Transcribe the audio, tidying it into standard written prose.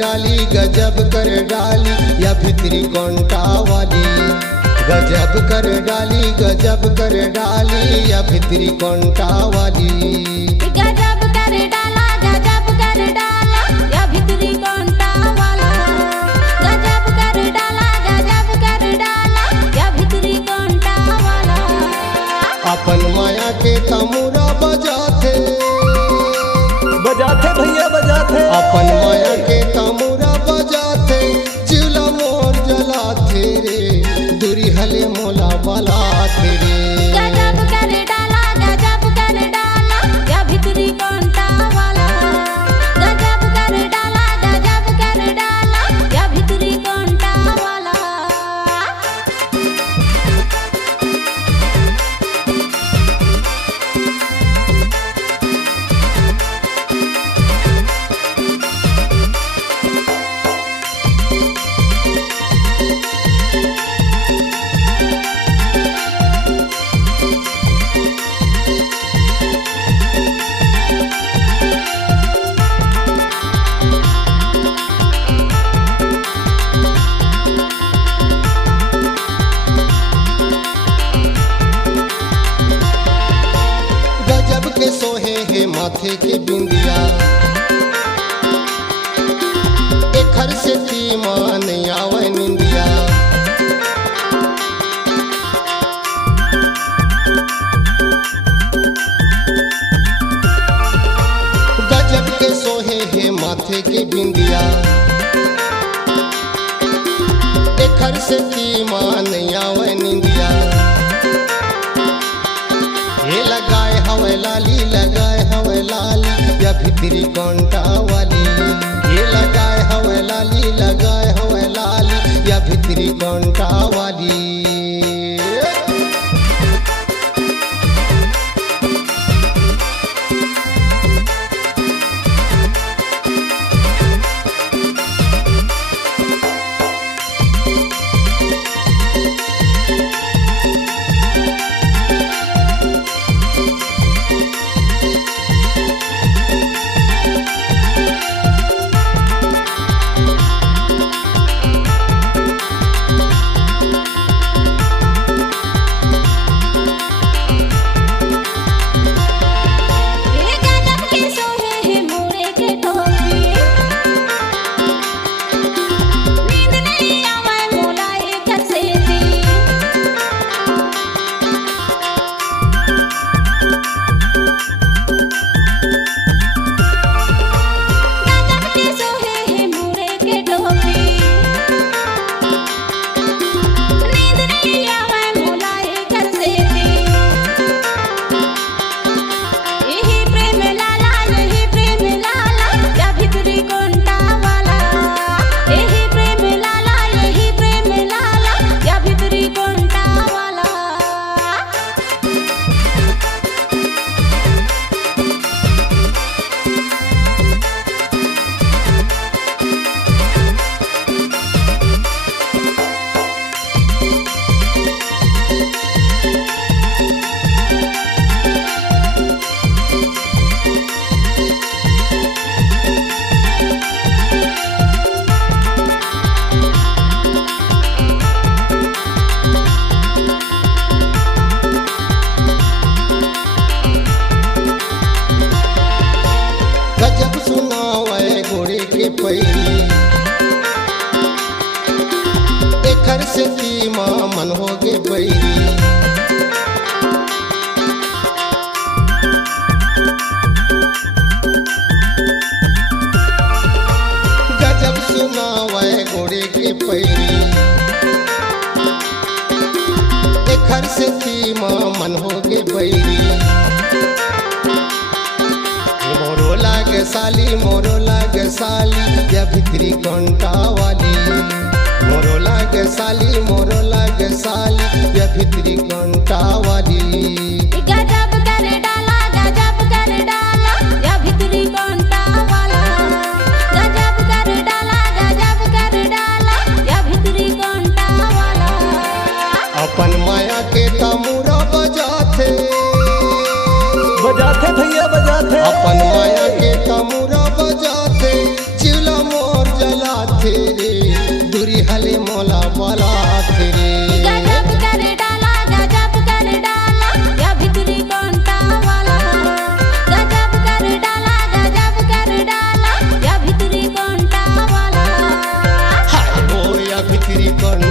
डाली गजब कर डाली या भितरी कोंटा वाली। गजब कर डाली गजब कर डाली या भितरी कोंटा वाली। गजब कर डाला या भितरी कोंटा वाला। गजब कर डाला या भितरी कोंटा वाला। अपन माया के तमुरा बजाते भैया बजाते। अपन माया के तमुरा बजाते चिला मोर जलाते रे दूरी हले मोला बलाते रे। गजब कर डाला या भितरी कोंटा वाला। गजब कर डाला या भितरी कोंटा वाला। गजब के सोहे है माथे के बिंदिया एखर से तीमान आवे निंदिया। गजब के सोहे है माथे के बिंदिया एखर से तीमान आवे निंदिया। ये लगाए हवे लाली या भितरी कोंटा वाली। ये लगाए हवे लाली या भितरी कोंटा वाली। गजब सुनावे घोड़े के पैरी एखर से तीमा मन हो गे बैरी। गजब सुनावे घोड़े के पैरी एखर से तीमा मन हो गे बैरी। मोरो लागे साली या भितरी कोंटा वाली। मोरो लागे साली या भितरी कोंटा वाली। गजब कर डाला या भितरी कोंटा वाला। गजब कर डाला या भितरी कोंटा वाला। अपन माया के तमुरा बजाते भैया बजाते। अपन माया के तमुरा बजाते चिला मोर जला भितरी कंटा